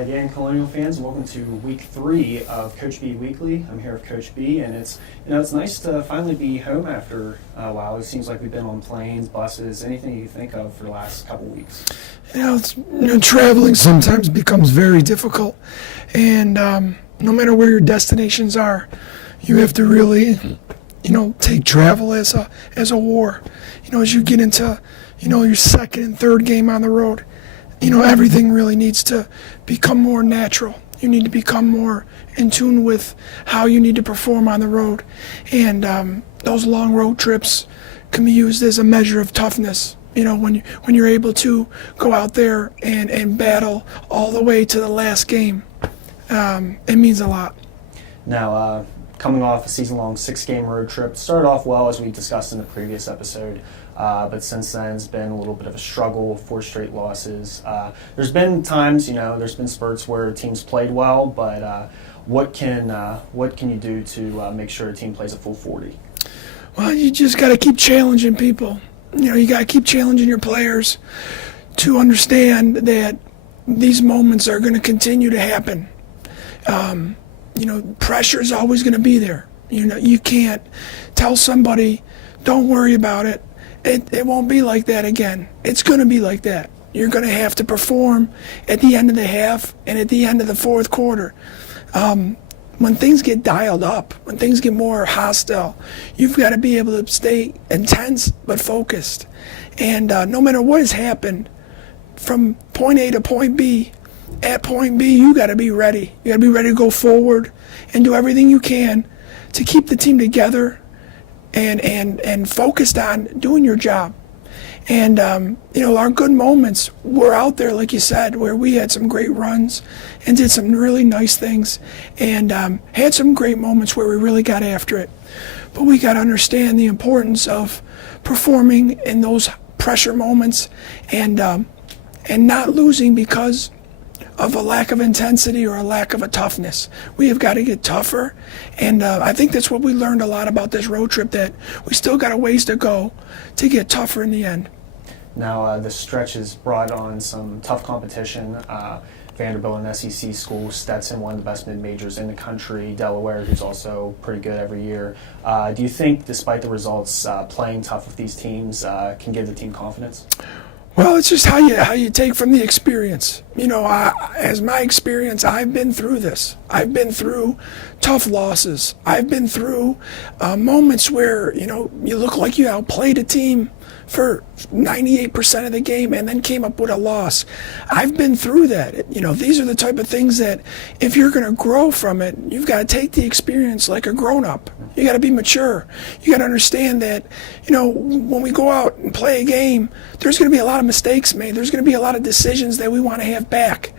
Hi again, Colonial fans, and welcome to week 3 of Coach B Weekly. I'm here with Coach B, and it's nice to finally be home after a while. It seems like we've been on planes, buses, anything you think of for the last couple weeks. Traveling sometimes becomes very difficult, and no matter where your destinations are, you have to really, take travel as a war. As you get into, your second and third game on the road, everything really needs to become more natural. You need to become more in tune with how you need to perform on the road. And those long road trips can be used as a measure of toughness. When you're able to go out there and battle all the way to the last game, it means a lot. Now, coming off a season-long 6-game road trip, started off well as we discussed in the previous episode, but since then it's been a little bit of a struggle, 4 straight losses. There's been times, there's been spurts where teams played well, but what can you do to make sure a team plays a full 40? Well, you just got to keep challenging people. You got to keep challenging your players to understand that these moments are going to continue to happen. Pressure is always going to be there. You can't tell somebody, don't worry about it. It won't be like that again. It's going to be like that. You're going to have to perform at the end of the half and at the end of the fourth quarter. When things get dialed up, when things get more hostile, you've got to be able to stay intense but focused. And no matter what has happened, from point A to point B, at point B, you got to be ready. You got to be ready to go forward and do everything you can to keep the team together and focused on doing your job. And, our good moments were out there, like you said, where we had some great runs and did some really nice things and had some great moments where we really got after it. But we got to understand the importance of performing in those pressure moments and not losing because of a lack of intensity or a lack of a toughness. We have got to get tougher, and I think that's what we learned a lot about this road trip, that we still got a ways to go to get tougher in the end. Now, the stretch has brought on some tough competition. Vanderbilt, an SEC school, Stetson, one of the best mid-majors in the country, Delaware, who's also pretty good every year. Do you think, despite the results, playing tough with these teams can give the team confidence? Well, it's just how you take from the experience. As my experience, I've been through this. I've been through tough losses. I've been through moments where, you look like you outplayed a team for 98% of the game and then came up with a loss. I've been through that. These are the type of things that if you're going to grow from it, you've got to take the experience like a grown-up. You got to be mature. You got to understand that, when we go out and play a game, there's going to be a lot of mistakes made. There's going to be a lot of decisions that we want to have back.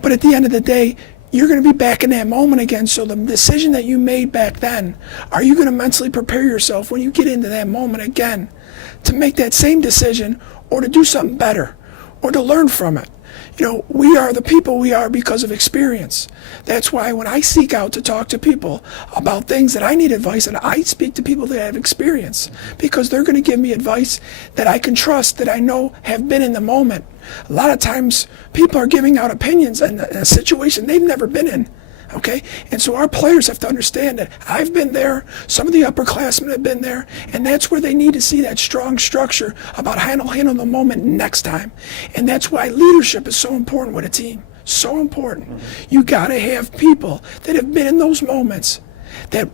But at the end of the day, you're going to be back in that moment again. So the decision that you made back then, are you going to mentally prepare yourself when you get into that moment again to make that same decision or to do something better or to learn from it? We are the people we are because of experience. That's why when I seek out to talk to people about things that I need advice, and I speak to people that have experience, because they're going to give me advice that I can trust, that I know have been in the moment. A lot of times people are giving out opinions in a situation they've never been in. Okay? And so our players have to understand that I've been there, some of the upperclassmen have been there, and that's where they need to see that strong structure about handle the moment next time. And that's why leadership is so important with a team. So important. Mm-hmm. You got to have people that have been in those moments that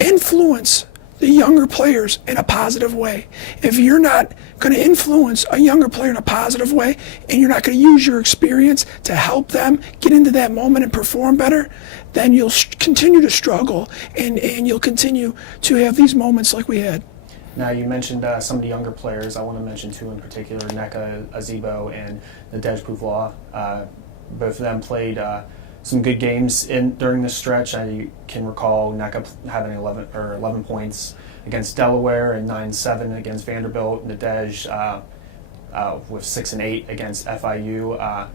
influence the younger players in a positive way. If you're not going to influence a younger player in a positive way, and you're not going to use your experience to help them get into that moment and perform better, then you'll continue to struggle, and you'll continue to have these moments like we had. Now, you mentioned some of the younger players. I want to mention 2 in particular, Nneka Azebo and Nadej Puvla. Both of them played some good games during this stretch. I can recall Nneka having 11 points against Delaware and 9-7 against Vanderbilt. Nadej with 6 and 8 against FIU.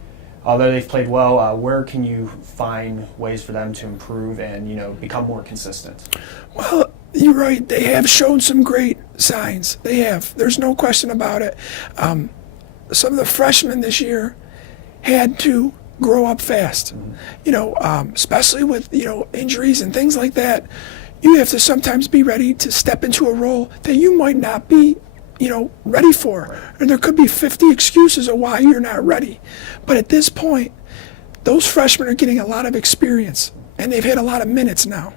Although they've played well, where can you find ways for them to improve and become more consistent? Well, you're right. They have shown some great signs. They have. There's no question about it. Some of the freshmen this year had to grow up fast. You know, especially with, you know, injuries and things like that, you have to sometimes be ready to step into a role that you might not be, you know, ready for. And there could be 50 excuses of why you're not ready. But at this point, those freshmen are getting a lot of experience, and they've had a lot of minutes now.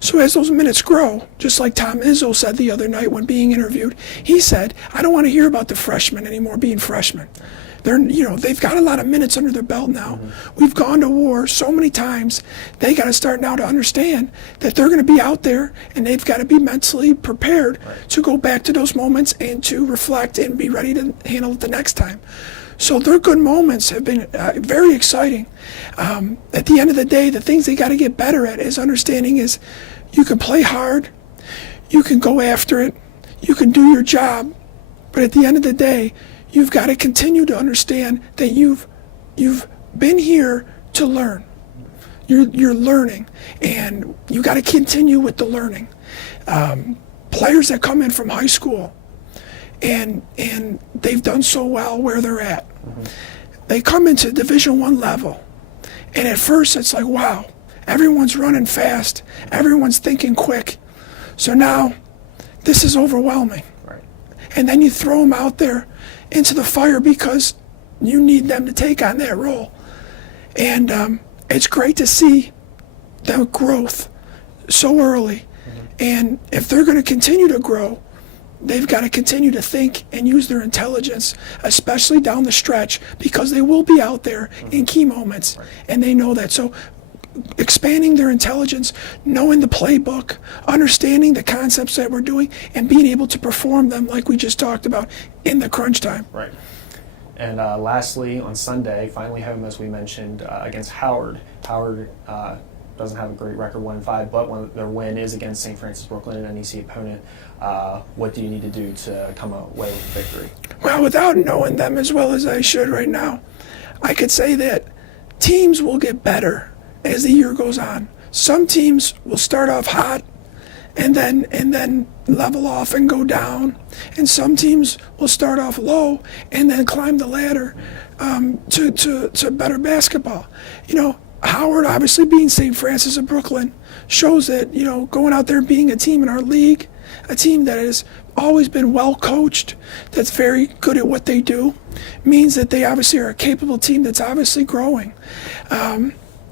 So as those minutes grow, just like Tom Izzo said the other night when being interviewed, he said, I don't want to hear about the freshmen anymore being freshmen. They're, you know, they've got a lot of minutes under their belt now. We've gone to war so many times. They got to start now to understand that they're going to be out there, and they've got to be mentally prepared to go back to those moments and to reflect and be ready to handle it the next time. So their good moments have been very exciting. At the end of the day, the things they got to get better at is understanding is you can play hard, you can go after it, you can do your job, but at the end of the day, you've got to continue to understand that you've been here to learn. You're learning, and you got to continue with the learning. Players that come in from high school and they've done so well where they're at, they come into Division I level, and at first it's like, wow, everyone's running fast, everyone's thinking quick. So now this is overwhelming. Right. And then you throw them out there into the fire because you need them to take on that role. And it's great to see the growth so early. And if they're going to continue to grow, they've got to continue to think and use their intelligence, especially down the stretch, because they will be out there in key moments, and they know that. So expanding their intelligence, knowing the playbook, understanding the concepts that we're doing, and being able to perform them like we just talked about in the crunch time. Right. And lastly, on Sunday, finally home, as we mentioned, against Howard. Howard doesn't have a great record, 1-5, but their win is against St. Francis Brooklyn, an NEC opponent. What do you need to do to come away with victory? Well, without knowing them as well as I should right now, I could say that teams will get better as the year goes on. Some teams will start off hot and then level off and go down, and some teams will start off low and then climb the ladder to better basketball. You know, Howard, obviously being St. Francis of Brooklyn, shows that, you know, going out there and being a team in our league, a team that has always been well coached, that's very good at what they do, means that they obviously are a capable team that's obviously growing.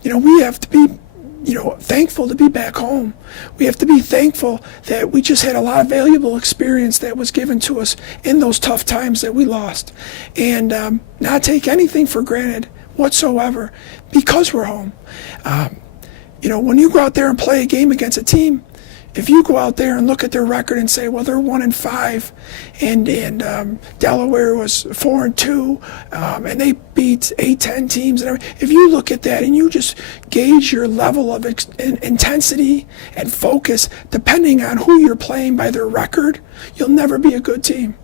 You know, we have to be, you know, thankful to be back home. We have to be thankful that we just had a lot of valuable experience that was given to us in those tough times that we lost, and not take anything for granted whatsoever because we're home. You know, when you go out there and play a game against a team, if you go out there and look at their record and say, well, they're 1-5, and Delaware was 4-2, and they beat 8-10 teams, and everything. If you look at that and you just gauge your level of intensity and focus depending on who you're playing by their record, you'll never be a good team.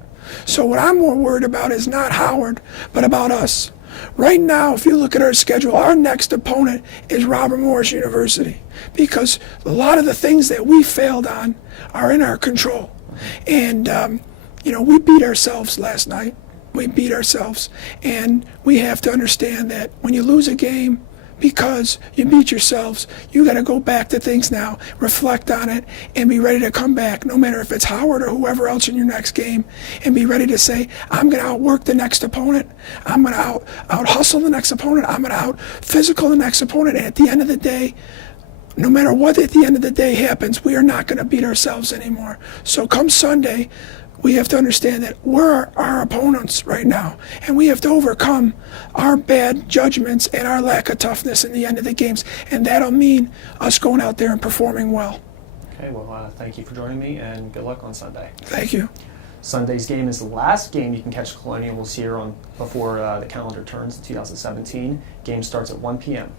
So what I'm more worried about is not Howard, but about us. Right now, if you look at our schedule, our next opponent is Robert Morris University, because a lot of the things that we failed on are in our control. And, you know, we beat ourselves last night. We beat ourselves. And we have to understand that when you lose a game because you beat yourselves, you got to go back to things now, reflect on it, and be ready to come back, no matter if it's Howard or whoever else in your next game, and be ready to say, I'm going to outwork the next opponent, I'm going to out hustle the next opponent, I'm going to out physical the next opponent, and at the end of the day, no matter what at the end of the day happens, we are not going to beat ourselves anymore. So come Sunday, we have to understand that we're our opponents right now, and we have to overcome our bad judgments and our lack of toughness in the end of the games, and that'll mean us going out there and performing well. Okay, well, thank you for joining me, and good luck on Sunday. Thank you. Sunday's game is the last game you can catch Colonials here before the calendar turns in 2017. Game starts at 1 p.m.